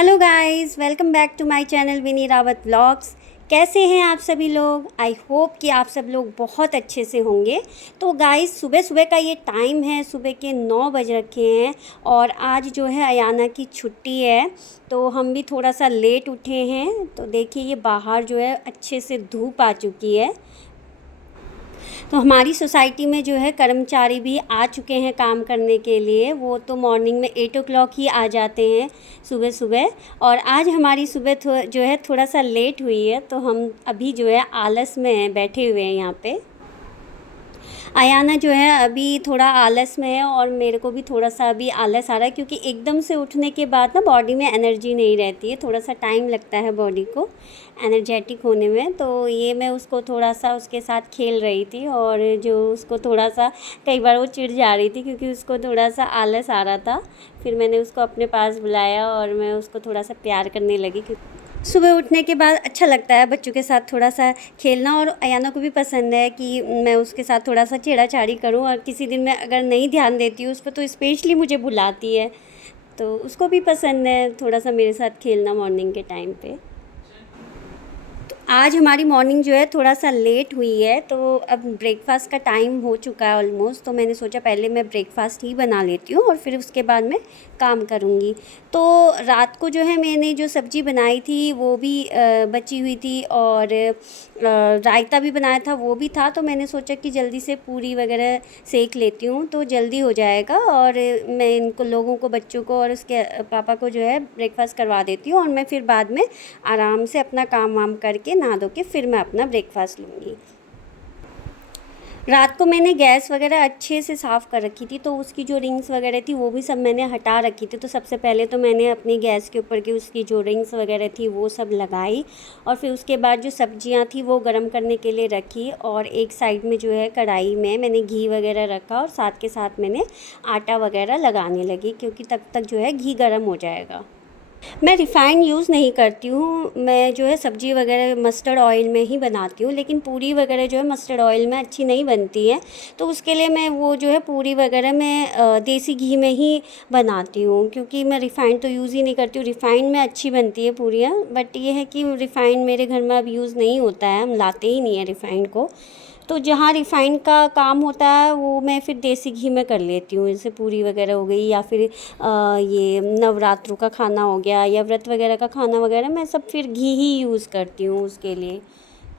Hello guys, welcome back to my channel Vini Rawat vlogs. कैसे हैं आप सभी लोग? आई होप कि आप सब लोग बहुत अच्छे से होंगे। तो गाइस, सुबह सुबह का ये टाइम है, सुबह के 9 बज रखे हैं और आज जो है अयाना की छुट्टी है, तो हम भी थोड़ा सा लेट उठे हैं। तो देखिए, ये बाहर जो है अच्छे से धूप आ चुकी है। तो हमारी सोसाइटी में जो है कर्मचारी भी आ चुके हैं काम करने के लिए। वो तो मॉर्निंग में 8 o'clock ही आ जाते हैं सुबह सुबह। और आज हमारी सुबह जो है थोड़ा सा लेट हुई है, तो हम अभी जो है आलस में बैठे हुए हैं यहाँ पे। अयाना जो है अभी थोड़ा आलस में है और मेरे को भी थोड़ा सा अभी आलस आ रहा है, क्योंकि एकदम से उठने के बाद ना बॉडी में एनर्जी नहीं रहती है, थोड़ा सा टाइम लगता है बॉडी को एनर्जेटिक होने में। तो ये मैं उसको थोड़ा सा उसके साथ खेल रही थी, और जो उसको थोड़ा सा कई बार वो चिढ़ जा रही थी क्योंकि उसको थोड़ा सा आलस आ रहा था। फिर मैंने उसको अपने पास बुलाया और मैं उसको थोड़ा सा प्यार करने लगी। सुबह उठने के बाद अच्छा लगता है बच्चों के साथ थोड़ा सा खेलना, और अयाना को भी पसंद है कि मैं उसके साथ थोड़ा सा छेड़ाछाड़ी करूं। और किसी दिन मैं अगर नहीं ध्यान देती हूँ उस पर तो स्पेशली मुझे बुलाती है, तो उसको भी पसंद है थोड़ा सा मेरे साथ खेलना मॉर्निंग के टाइम पे। आज हमारी मॉर्निंग जो है थोड़ा सा लेट हुई है, तो अब ब्रेकफास्ट का टाइम हो चुका है ऑलमोस्ट। तो मैंने सोचा पहले मैं ब्रेकफास्ट ही बना लेती हूँ और फिर उसके बाद मैं काम करूँगी। तो रात को जो है मैंने जो सब्ज़ी बनाई थी वो भी बची हुई थी, और रायता भी बनाया था वो भी था। तो मैंने सोचा कि जल्दी से पूरी वगैरह सेक लेती हूँ तो जल्दी हो जाएगा, और मैं इनको लोगों को, बच्चों को और उसके पापा को जो है ब्रेकफास्ट करवा देती हूँ, और मैं फिर बाद में आराम से अपना काम वाम करके नहा धो के फिर मैं अपना ब्रेकफास्ट लूँगी। रात को मैंने गैस वगैरह अच्छे से साफ़ कर रखी थी, तो उसकी जो रिंग्स वगैरह थी वो भी सब मैंने हटा रखी थी। तो सबसे पहले तो मैंने अपनी गैस के ऊपर की उसकी जो रिंग्स वगैरह थी वो सब लगाई, और फिर उसके बाद जो सब्जियां थी वो गर्म करने के लिए रखी, और एक साइड में जो है कढ़ाई में मैंने घी वगैरह रखा, और साथ के साथ मैंने आटा वगैरह लगाने लगी, क्योंकि तब तक जो है घी गर्म हो जाएगा। मैं रिफ़ाइंड यूज़ नहीं करती हूँ, मैं जो है सब्ज़ी वगैरह मस्टर्ड ऑयल में ही बनाती हूँ, लेकिन पूरी वगैरह जो है मस्टर्ड ऑयल में अच्छी नहीं बनती है। तो उसके लिए मैं वो जो है पूरी वगैरह मैं देसी घी में ही बनाती हूँ, क्योंकि मैं रिफ़ाइंड तो यूज़ ही नहीं करती हूँ। रिफ़ाइंड में अच्छी बनती है पूरियाँ, बट ये है कि रिफ़ाइंड मेरे घर में अब यूज़ नहीं होता है, हम लाते ही नहीं है रिफ़ाइंड को। तो जहाँ रिफ़ाइंड का काम होता है वो मैं फिर देसी घी में कर लेती हूँ, जैसे पूरी वगैरह हो गई, या फिर ये नवरात्रों का खाना हो गया, या व्रत वगैरह का खाना वगैरह, मैं सब फिर घी ही यूज़ करती हूँ उसके लिए।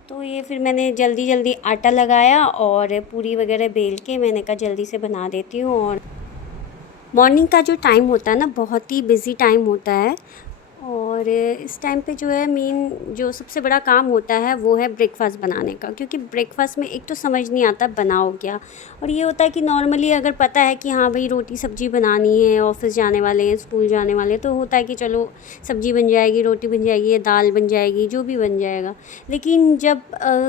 तो ये फिर मैंने जल्दी जल्दी आटा लगाया और पूरी वगैरह बेल के मैंने कहा जल्दी से बना देती हूँ। और मॉर्निंग का जो टाइम होता है ना, बहुत ही बिज़ी टाइम होता है, और इस टाइम पे जो है मेन जो सबसे बड़ा काम होता है वो है ब्रेकफास्ट बनाने का, क्योंकि ब्रेकफास्ट में एक तो समझ नहीं आता बनाओ क्या। और ये होता है कि नॉर्मली अगर पता है कि हाँ भाई रोटी सब्ज़ी बनानी है, ऑफिस जाने वाले हैं, स्कूल जाने वाले हैं, तो होता है कि चलो सब्ज़ी बन जाएगी, रोटी बन जाएगी, या दाल बन जाएगी, जो भी बन जाएगा। लेकिन जब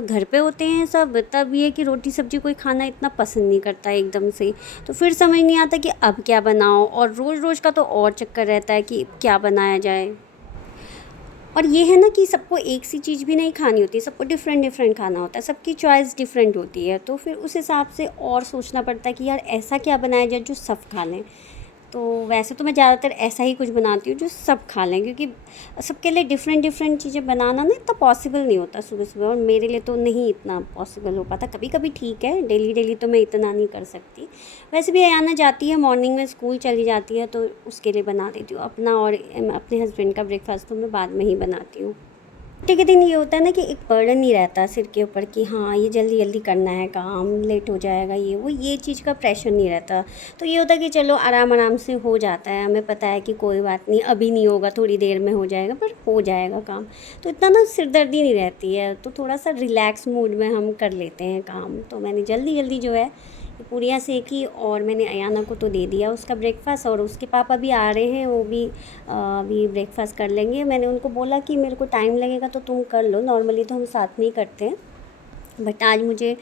घर पे होते हैं सब, तब ये कि रोटी सब्ज़ी कोई खाना इतना पसंद नहीं करता है एकदम से। तो फिर समझ नहीं आता कि अब क्या बनाओ, और रोज़ रोज़ का तो और चक्कर रहता है कि क्या बनाया जाए। और ये है ना कि सबको एक सी चीज़ भी नहीं खानी होती, सबको डिफरेंट डिफरेंट खाना होता है, सबकी चॉइस डिफरेंट होती है। तो फिर उस हिसाब से और सोचना पड़ता है कि यार ऐसा क्या बनाया जाए जो सब खा लें। तो वैसे तो मैं ज़्यादातर ऐसा ही कुछ बनाती हूँ जो सब खा लें, क्योंकि सबके लिए डिफरेंट डिफरेंट चीज़ें बनाना ना इतना पॉसिबल नहीं होता सुबह सुबह, और मेरे लिए तो नहीं इतना पॉसिबल हो पाता। कभी कभी ठीक है, डेली डेली तो मैं इतना नहीं कर सकती। वैसे भी अयाना जाती है मॉर्निंग में, स्कूल चली जाती है, तो उसके लिए बना देती हूँ अपना, और अपने हस्बैंड का ब्रेकफास्ट तो मैं बाद में ही बनाती हूँ। छुट्टी के दिन ये होता है ना कि एक बर्डन नहीं रहता सिर के ऊपर कि हाँ ये जल्दी जल्दी करना है काम, लेट हो जाएगा ये वो, ये चीज़ का प्रेशर नहीं रहता। तो ये होता है कि चलो आराम आराम से हो जाता है, हमें पता है कि कोई बात नहीं, अभी नहीं होगा, थोड़ी देर में हो जाएगा, पर हो जाएगा काम। तो इतना ना सिरदर्दी नहीं रहती है, तो थोड़ा सा रिलैक्स मूड में हम कर लेते हैं काम। तो मैंने जल्दी जल्दी जो है पूरियाँ सेकी, और मैंने अयाना को तो दे दिया उसका ब्रेकफास्ट, और उसके पापा भी आ रहे हैं, वो भी अभी ब्रेकफास्ट कर लेंगे। मैंने उनको बोला कि मेरे को टाइम लगेगा तो तुम कर लो, नॉर्मली तो हम साथ में ही करते हैं, बट आज मुझे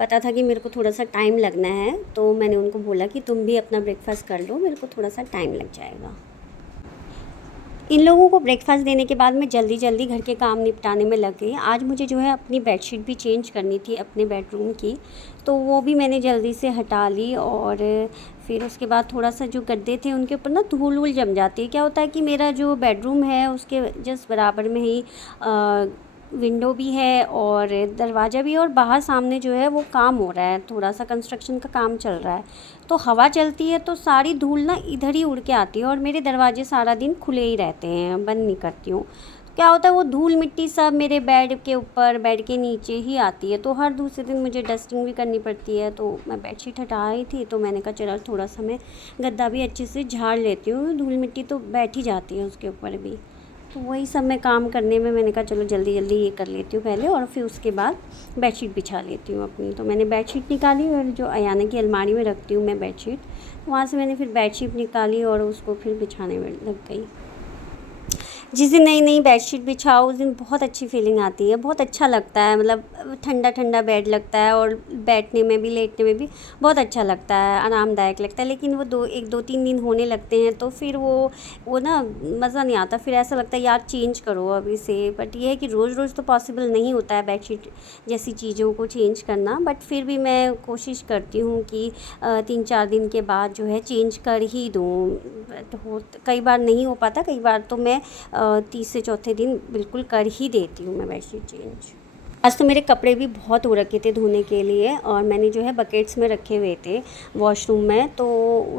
पता था कि मेरे को थोड़ा सा टाइम लगना है, तो मैंने उनको बोला कि तुम भी अपना ब्रेकफास्ट कर लो, मेरे को थोड़ा सा टाइम लग जाएगा। इन लोगों को ब्रेकफास्ट देने के बाद मैं जल्दी जल्दी घर के काम निपटाने में लग गई। आज मुझे जो है अपनी बेडशीट भी चेंज करनी थी अपने बेडरूम की, तो वो भी मैंने जल्दी से हटा ली। और फिर उसके बाद थोड़ा सा जो गद्दे थे उनके ऊपर ना धूल वूल जम जाती है। क्या होता है कि मेरा जो बेडरूम है उसके जस्ट बराबर में ही विंडो भी है और दरवाज़ा भी है, और बाहर सामने जो है वो काम हो रहा है, थोड़ा सा कंस्ट्रक्शन का काम चल रहा है। तो हवा चलती है तो सारी धूल ना इधर ही उड़ के आती है, और मेरे दरवाजे सारा दिन खुले ही रहते हैं, बंद नहीं करती हूँ। तो क्या होता है वो धूल मिट्टी सब मेरे बेड के ऊपर, बेड के नीचे ही आती है, तो हर दूसरे दिन मुझे डस्टिंग भी करनी पड़ती है। तो मैं बेडशीट हटा रही थी तो मैंने कहा चलो थोड़ा सा मैं गद्दा भी अच्छे से झाड़ लेती हूँ, धूल मिट्टी तो बैठ ही जाती है उसके ऊपर भी। तो वही सब मैं काम करने में मैंने कहा चलो जल्दी जल्दी ये कर लेती हूँ पहले, और फिर उसके बाद बेडशीट बिछा लेती हूँ अपनी। तो मैंने बेडशीट निकाली और जो अयाना की अलमारी में रखती हूँ मैं बेडशीट, वहाँ से मैंने फिर बेडशीट निकाली और उसको फिर बिछाने में लग गई। जिस दिन नई नई बेडशीट बिछाओ उस दिन बहुत अच्छी फीलिंग आती है, बहुत अच्छा लगता है, मतलब ठंडा ठंडा बेड लगता है, और बैठने में भी लेटने में भी बहुत अच्छा लगता है, आरामदायक लगता है। लेकिन वो 2-3 दिन होने लगते हैं तो फिर वो ना मज़ा नहीं आता, फिर ऐसा लगता है यार चेंज करो अभी से। बट ये है कि रोज़ रोज़ तो पॉसिबल नहीं होता है बेडशीट जैसी चीज़ों को चेंज करना, बट फिर भी मैं कोशिश करती हूँ कि 3-4 दिन के बाद जो है चेंज कर ही दूँ। बट कई बार नहीं हो पाता, कई बार तो मैं 3 से चौथे दिन बिल्कुल कर ही देती हूँ मैं बेडशीट चेंज। आज तो मेरे कपड़े भी बहुत हो रखे थे धोने के लिए, और मैंने जो है बकेट्स में रखे हुए थे वॉशरूम में। तो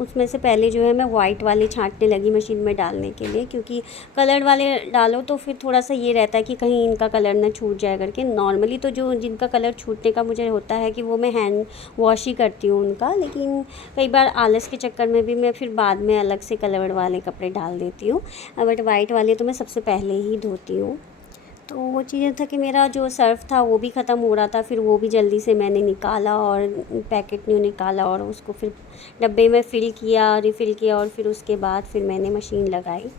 उसमें से पहले जो है मैं वाइट वाले छांटने लगी मशीन में डालने के लिए, क्योंकि कलर वाले डालो तो फिर थोड़ा सा ये रहता है कि कहीं इनका कलर ना छूट जाए करके। नॉर्मली तो जो जिनका कलर छूटने का मुझे होता है कि वो मैं हैंड वॉश ही करती हूँ उनका, लेकिन कई बार आलस के चक्कर में भी मैं फिर बाद में अलग से कलर वाले कपड़े डाल देती हूँ। बट वाइट वाले तो मैं सबसे पहले ही धोती हूँ। तो वो चीज़ें था कि मेरा जो सर्फ़ था वो भी ख़त्म हो रहा था, फिर वो भी जल्दी से मैंने निकाला और पैकेट न्यू निकाला और उसको फिर डब्बे में फ़िल किया, रिफ़िल किया, और फिर उसके बाद फिर मैंने मशीन लगाई।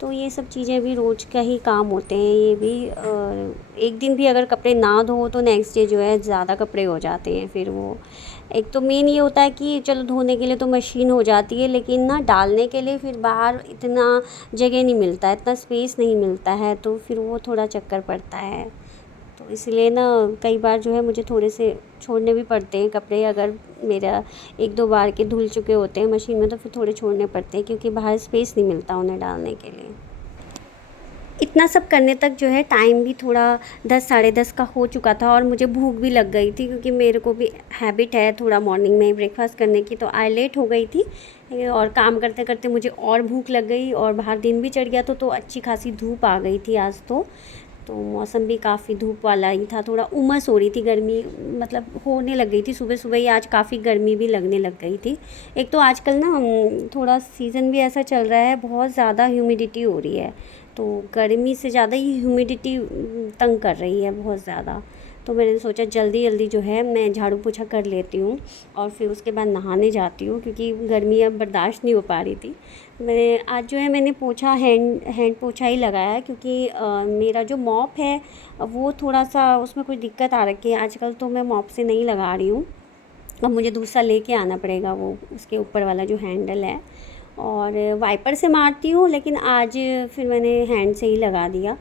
तो ये सब चीज़ें भी रोज़ का ही काम होते हैं ये भी। और एक दिन भी अगर कपड़े ना धो तो नेक्स्ट डे जो है ज़्यादा कपड़े हो जाते हैं फिर वो। एक तो मेन ये होता है कि चलो धोने के लिए तो मशीन हो जाती है, लेकिन ना डालने के लिए फिर बाहर इतना जगह नहीं मिलता है, इतना स्पेस नहीं मिलता है, तो फिर वो थोड़ा चक्कर पड़ता है। तो इसलिए ना कई बार जो है मुझे थोड़े से छोड़ने भी पड़ते हैं कपड़े, अगर मेरा 1-2 बार के धुल चुके होते हैं मशीन में तो फिर थोड़े छोड़ने पड़ते हैं, क्योंकि बाहर स्पेस नहीं मिलता उन्हें डालने के लिए। इतना सब करने तक जो है टाइम भी थोड़ा 10 साढ़े 10 का हो चुका था, और मुझे भूख भी लग गई थी, क्योंकि मेरे को भी हैबिट है थोड़ा मॉर्निंग में ब्रेकफास्ट करने की। तो आज लेट हो गई थी और काम करते करते मुझे और भूख लग गई, और बाहर दिन भी चढ़ गया तो अच्छी खासी धूप आ गई थी आज तो मौसम भी काफ़ी धूप वाला ही था, थोड़ा उमस हो रही थी, गर्मी मतलब होने लग गई थी सुबह सुबह ही। आज काफ़ी गर्मी भी लगने लग गई थी। एक तो आजकल ना थोड़ा सीज़न भी ऐसा चल रहा है, बहुत ज़्यादा ह्यूमिडिटी हो रही है, तो गर्मी से ज़्यादा ही ह्यूमिडिटी तंग कर रही है बहुत ज़्यादा। तो मैंने सोचा जल्दी जल्दी जो है मैं झाड़ू पोछा कर लेती हूँ और फिर उसके बाद नहाने जाती हूँ, क्योंकि गर्मी अब बर्दाश्त नहीं हो पा रही थी। मैंने आज जो है मैंने पोछा हैंड पोछा ही लगाया, क्योंकि मेरा जो मॉप है वो थोड़ा सा उसमें कुछ दिक्कत आ रखी है आजकल, तो मैं मॉप से नहीं लगा रही हूँ। अब मुझे दूसरा लेके आना पड़ेगा, वो उसके ऊपर वाला जो हैंडल है, और वाइपर से मारती हूँ, लेकिन आज फिर मैंने हैंड से ही लगा दिया।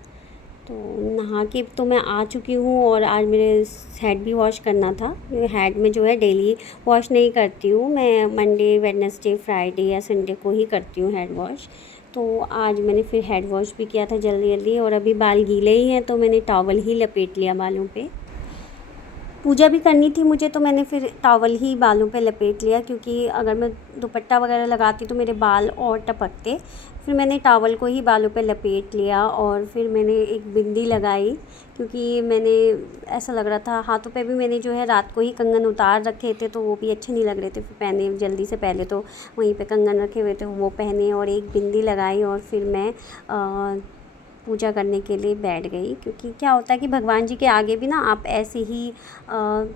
तो नहा के तो मैं आ चुकी हूँ, और आज मेरे हेड भी वॉश करना था। हेड में जो है डेली वॉश नहीं करती हूँ मैं, मंडे वेडनेसडे फ्राइडे या संडे को ही करती हूँ हेड वॉश। तो आज मैंने फिर हेड वॉश भी किया था जल्दी जल्दी, और अभी बाल गीले ही हैं तो मैंने टॉवल ही लपेट लिया बालों पे। पूजा भी करनी थी मुझे, तो मैंने फिर टॉवल ही बालों पे लपेट लिया, क्योंकि अगर मैं दुपट्टा वगैरह लगाती तो मेरे बाल और टपकते। फिर मैंने टॉवल को ही बालों पे लपेट लिया, और फिर मैंने एक बिंदी लगाई, क्योंकि मैंने ऐसा लग रहा था हाथों पे भी मैंने जो है रात को ही कंगन उतार रखे थे तो वो भी अच्छे नहीं लग रहे थे, फिर पहने जल्दी से, पहले तो वहीं पे कंगन रखे हुए थे वो पहने और एक बिंदी लगाई, और फिर मैं पूजा करने के लिए बैठ गई। क्योंकि क्या होता है कि भगवान जी के आगे भी ना आप ऐसे ही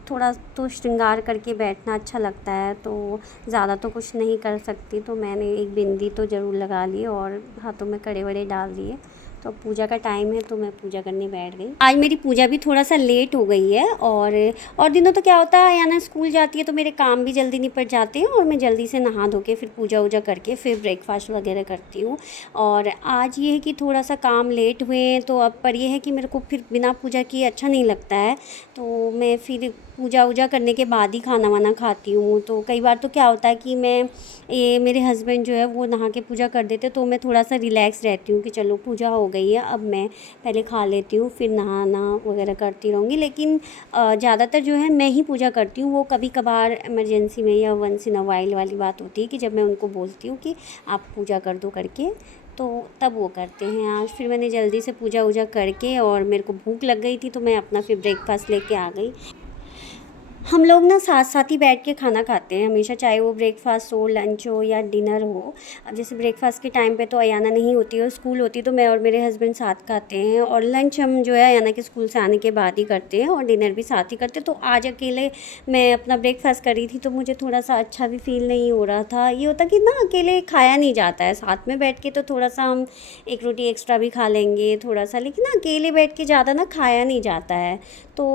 थोड़ा तो श्रृंगार करके बैठना अच्छा लगता है, तो ज़्यादा तो कुछ नहीं कर सकती, तो मैंने एक बिंदी तो ज़रूर लगा ली और हाथों में कड़े वड़े डाल दिए। तो अब पूजा का टाइम है तो मैं पूजा करने बैठ गई। आज मेरी पूजा भी थोड़ा सा लेट हो गई है। और दिनों तो क्या होता है, याना स्कूल जाती है तो मेरे काम भी जल्दी निपट जाते हैं और मैं जल्दी से नहा धो के फिर पूजा वूजा करके फिर ब्रेकफास्ट वगैरह करती हूँ। और आज ये है कि थोड़ा सा काम लेट हुए हैं, तो अब पर ये है कि मेरे को फिर बिना पूजा किए अच्छा नहीं लगता है, तो मैं फिर पूजा वूजा करने के बाद ही खाना वाना खाती हूँ। तो कई बार तो क्या होता है कि मेरे हस्बैंड जो है वो नहा के पूजा कर देते, तो मैं थोड़ा सा रिलैक्स रहती हूँ कि चलो पूजा हो गई है, अब मैं पहले खा लेती हूँ फिर नहाना वगैरह करती रहूँगी। लेकिन ज़्यादातर जो है मैं ही पूजा करती हूँ। वो कभी कभार इमरजेंसी में या वंस इन अ वाइल वाली बात होती है कि जब मैं उनको बोलती हूँ कि आप पूजा कर दो करके, तो तब वो करते हैं। आज फिर मैंने जल्दी से पूजा वूजा करके, और मेरे को भूख लग गई थी तो मैं अपना फिर ब्रेकफास्ट लेके आ गई। हम लोग ना साथ साथ ही बैठ के खाना खाते हैं हमेशा, चाहे वो ब्रेकफास्ट हो, लंच हो या डिनर हो। अब जैसे ब्रेकफास्ट के टाइम पे तो अयाना नहीं होती और स्कूल होती, तो मैं और मेरे हस्बैंड साथ खाते हैं, और लंच हम जो है अयाना के स्कूल से आने के बाद ही करते हैं, और डिनर भी साथ ही करते हैं। तो आज अकेले मैं अपना ब्रेकफास्ट करी थी तो मुझे थोड़ा सा अच्छा भी फील नहीं हो रहा था। ये होता कि ना अकेले खाया नहीं जाता है, साथ में बैठ के तो थोड़ा सा हम एक रोटी एक्स्ट्रा भी खा लेंगे थोड़ा सा, लेकिन ना अकेले बैठ के ज़्यादा ना खाया नहीं जाता है। तो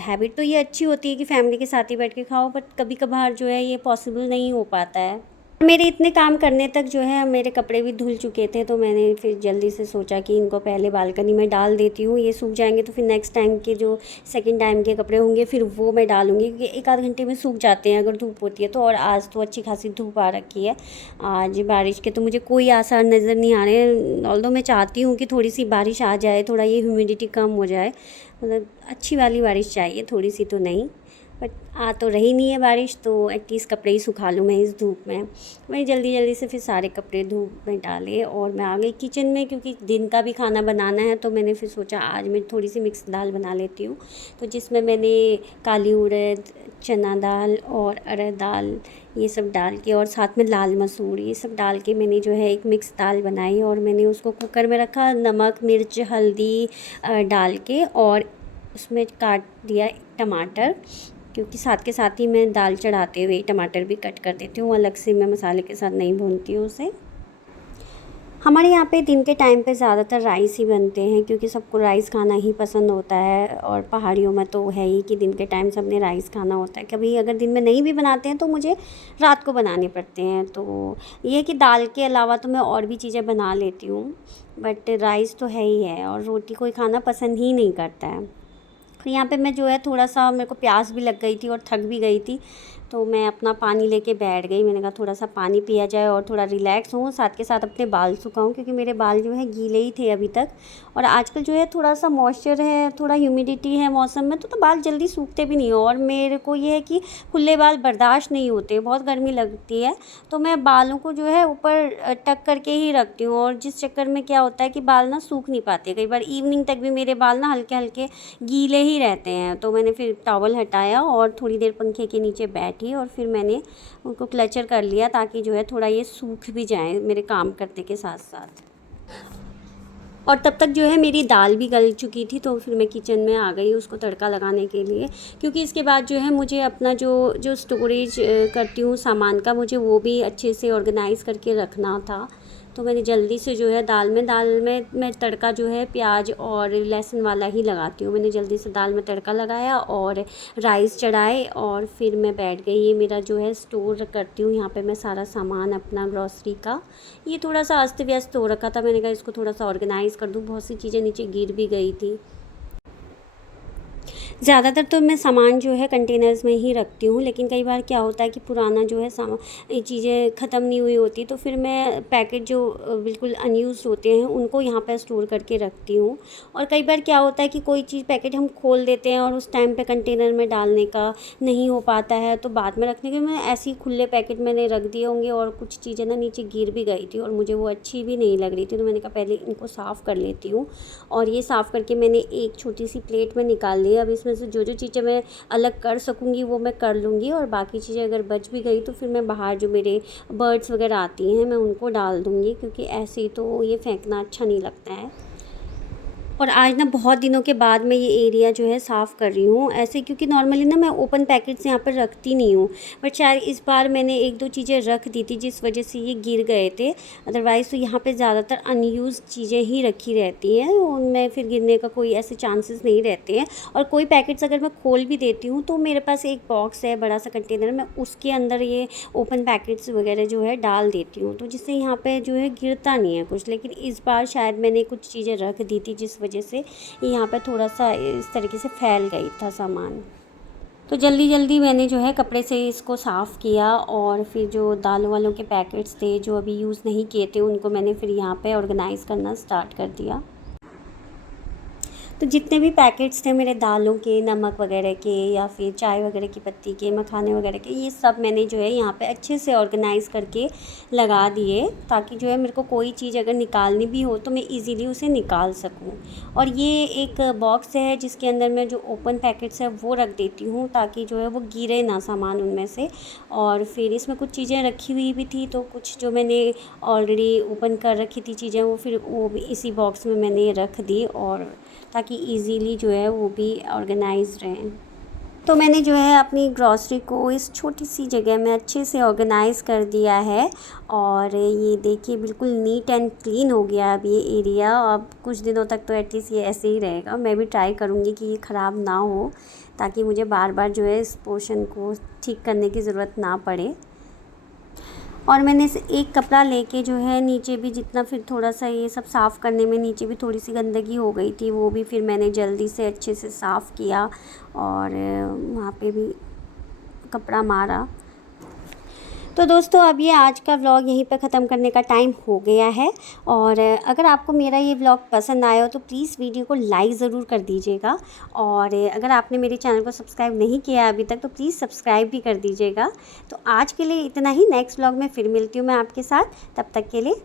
हैबिट तो ये अच्छी होती है कि फैमिली के साथ ही बैठ के खाओ, बट कभी कभार जो है ये पॉसिबल नहीं हो पाता है। मेरे इतने काम करने तक जो है मेरे कपड़े भी धुल चुके थे, तो मैंने फिर जल्दी से सोचा कि इनको पहले बालकनी में डाल देती हूँ, ये सूख जाएंगे तो फिर नेक्स्ट टाइम के जो सेकंड टाइम के कपड़े होंगे फिर वो मैं डालूँगी, क्योंकि एक आध घंटे में सूख जाते हैं अगर धूप होती है तो। और आज तो अच्छी खासी धूप आ रखी है, आज बारिश के तो मुझे कोई आसार नज़र नहीं आ रहे। ऑल्दो मैं चाहती हूँ कि थोड़ी सी बारिश आ जाए, थोड़ा ये ह्यूमिडिटी कम हो जाए, मतलब अच्छी वाली बारिश चाहिए, थोड़ी सी तो नहीं। बट आ तो रही नहीं है बारिश, तो एटलीस्ट कपड़े ही सुखा लूँ मैं इस धूप में। मैं जल्दी जल्दी से फिर सारे कपड़े धूप में डाले और मैं आ गई किचन में, क्योंकि दिन का भी खाना बनाना है। तो मैंने फिर सोचा आज मैं थोड़ी सी मिक्स दाल बना लेती हूँ, तो जिसमें मैंने काली उड़द, चना दाल और अरहर दाल ये सब डाल के, और साथ में लाल मसूर, ये सब डाल के मैंने जो है एक मिक्स दाल बनाई, और मैंने उसको कुकर में रखा, नमक मिर्च हल्दी डाल के, और उसमें काट दिया टमाटर, क्योंकि साथ के साथ ही मैं दाल चढ़ाते हुए टमाटर भी कट कर देती हूँ, अलग से मैं मसाले के साथ नहीं भूनती हूँ उसे। हमारे यहाँ पे दिन के टाइम पे ज़्यादातर राइस ही बनते हैं, क्योंकि सबको राइस खाना ही पसंद होता है, और पहाड़ियों में तो है ही कि दिन के टाइम सबने राइस खाना होता है। कभी अगर दिन में नहीं भी बनाते हैं तो मुझे रात को बनाने पड़ते हैं। तो ये कि दाल के अलावा तो मैं और भी चीज़ें बना लेती हूँ, बट राइस तो है ही है, और रोटी कोई खाना पसंद ही नहीं करता है। तो यहाँ पे मैं जो है थोड़ा सा, मेरे को प्यास भी लग गई थी और थक भी गई थी, तो मैं अपना पानी लेके बैठ गई। मैंने कहा थोड़ा सा पानी पिया जाए और थोड़ा रिलैक्स हूँ, साथ के साथ अपने बाल सुखाऊँ, क्योंकि मेरे बाल जो है गीले ही थे अभी तक। और आजकल जो है थोड़ा सा मॉइस्चर है, थोड़ा ह्यूमिडिटी है मौसम में, तो बाल जल्दी सूखते भी नहीं हो। और मेरे को ये है कि खुले बाल बर्दाश्त नहीं होते, बहुत गर्मी लगती है, तो मैं बालों को जो है ऊपर टक करके ही रखती हूँ। और जिस चक्कर में क्या होता है कि बाल ना सूख नहीं पाते, कई बार इवनिंग तक भी मेरे बाल ना हल्के हल्के गीले ही रहते हैं। तो मैंने फिर टॉवल हटाया और थोड़ी देर पंखे के नीचे बैठी, और फिर मैंने उनको क्लचर कर लिया, ताकि जो है थोड़ा ये सूख भी जाए मेरे काम करने के साथ साथ। और तब तक जो है मेरी दाल भी गल चुकी थी, तो फिर मैं किचन में आ गई उसको तड़का लगाने के लिए, क्योंकि इसके बाद जो है मुझे अपना जो जो स्टोरेज करती हूँ सामान का, मुझे वो भी अच्छे से ऑर्गेनाइज़ करके रखना था। तो मैंने जल्दी से जो है दाल में मैं तड़का जो है प्याज और लहसुन वाला ही लगाती हूँ। मैंने जल्दी से दाल में तड़का लगाया और राइस चढ़ाए, और फिर मैं बैठ गई। ये मेरा जो है स्टोर करती हूँ, यहाँ पे मैं सारा सामान अपना ग्रॉसरी का, ये थोड़ा सा अस्त व्यस्त हो रखा था, मैंने कहा इसको थोड़ा सा ऑर्गेनाइज़ कर दूँ, बहुत सी चीज़ें नीचे गिर भी गई थी। ज़्यादातर तो मैं सामान जो है कंटेनर्स में ही रखती हूँ, लेकिन कई बार क्या होता है कि पुराना जो है ये चीज़ें ख़त्म नहीं हुई होती, तो फिर मैं पैकेट जो बिल्कुल अनयूज़्ड होते हैं उनको यहाँ पर स्टोर करके रखती हूँ। और कई बार क्या होता है कि कोई चीज़ पैकेट हम खोल देते हैं और उस टाइम पे कंटेनर में डालने का नहीं हो पाता है, तो बाद में रखने के, मैं ऐसे ही खुले पैकेट मैंने रख दिए होंगे, और कुछ चीज़ें ना नीचे गिर भी गई थी और मुझे वो अच्छी भी नहीं लग रही थी, तो मैंने कहा पहले इनको साफ़ कर लेती हूँ। और ये साफ़ करके मैंने एक छोटी सी प्लेट में निकाल ली। अब इसमें से जो जो चीज़ें मैं अलग कर सकूँगी वो मैं कर लूँगी, और बाकी चीज़ें अगर बच भी गई तो फिर मैं बाहर जो मेरे बर्ड्स वगैरह आती हैं मैं उनको डाल दूँगी, क्योंकि ऐसे ही तो ये फेंकना अच्छा नहीं लगता है। और आज ना बहुत दिनों के बाद मैं ये एरिया जो है साफ़ कर रही हूँ ऐसे, क्योंकि नॉर्मली ना मैं ओपन पैकेट्स यहाँ पर रखती नहीं हूँ, बट शायद इस बार मैंने एक दो चीज़ें रख दी थी जिस वजह से ये गिर गए थे। अदरवाइज़ तो यहाँ पे ज़्यादातर अनयूज़ चीज़ें ही रखी रहती हैं, उनमें फिर गिरने का कोई ऐसे चांसेस नहीं रहते हैं। और कोई पैकेट्स अगर मैं खोल भी देती हूँ तो मेरे पास एक बॉक्स है, बड़ा सा कंटेनर, मैं उसके अंदर ये ओपन पैकेट्स वगैरह जो है डाल देती हूँ, तो जिससे यहाँ पे जो है गिरता नहीं है कुछ। लेकिन इस बार शायद मैंने कुछ चीज़ें रख दी थी जिस वजह से यहाँ पे थोड़ा सा इस तरीके से फैल गई था सामान। तो जल्दी जल्दी मैंने जो है कपड़े से इसको साफ़ किया, और फिर जो दालों वालों के पैकेट्स थे जो अभी यूज़ नहीं किए थे उनको मैंने फिर यहाँ पे ऑर्गेनाइज़ करना स्टार्ट कर दिया। तो जितने भी पैकेट्स थे मेरे दालों के, नमक वगैरह के या फिर चाय वगैरह की पत्ती के, मखाने वगैरह के, ये सब मैंने जो है यहाँ पे अच्छे से ऑर्गेनाइज़ करके लगा दिए, ताकि जो है मेरे को कोई चीज़ अगर निकालनी भी हो तो मैं इजीली उसे निकाल सकूँ। और ये एक बॉक्स है जिसके अंदर मैं जो ओपन पैकेट्स है वो रख देती हूँ, ताकि जो है वो गिरे ना सामान उनमें से। और फिर इसमें कुछ चीज़ें रखी हुई भी थी, तो कुछ जो मैंने ऑलरेडी ओपन कर रखी थी चीज़ें वो भी इसी बॉक्स में मैंने रख दी, और ताकि इजीली जो है वो भी ऑर्गेनाइज रहें। तो मैंने जो है अपनी ग्रॉसरी को इस छोटी सी जगह में अच्छे से ऑर्गेनाइज़ कर दिया है, और ये देखिए बिल्कुल नीट एंड क्लीन हो गया अब ये एरिया। अब कुछ दिनों तक तो एटलीस्ट ये ऐसे ही रहेगा। मैं भी ट्राई करूँगी कि ये ख़राब ना हो, ताकि मुझे बार बार जो है इस पोर्शन को ठीक करने की ज़रूरत ना पड़े। और मैंने इसे एक कपड़ा लेके जो है नीचे भी जितना, फिर थोड़ा सा ये सब साफ़ करने में नीचे भी थोड़ी सी गंदगी हो गई थी, वो भी फिर मैंने जल्दी से अच्छे से साफ़ किया, और वहाँ पे भी कपड़ा मारा। तो दोस्तों अब ये आज का व्लॉग यहीं पे ख़त्म करने का टाइम हो गया है। और अगर आपको मेरा ये व्लॉग पसंद आया हो तो प्लीज़ वीडियो को लाइक ज़रूर कर दीजिएगा, और अगर आपने मेरे चैनल को सब्सक्राइब नहीं किया अभी तक तो प्लीज़ सब्सक्राइब भी कर दीजिएगा। तो आज के लिए इतना ही, नेक्स्ट व्लॉग में फिर मिलती हूँ मैं आपके साथ, तब तक के लिए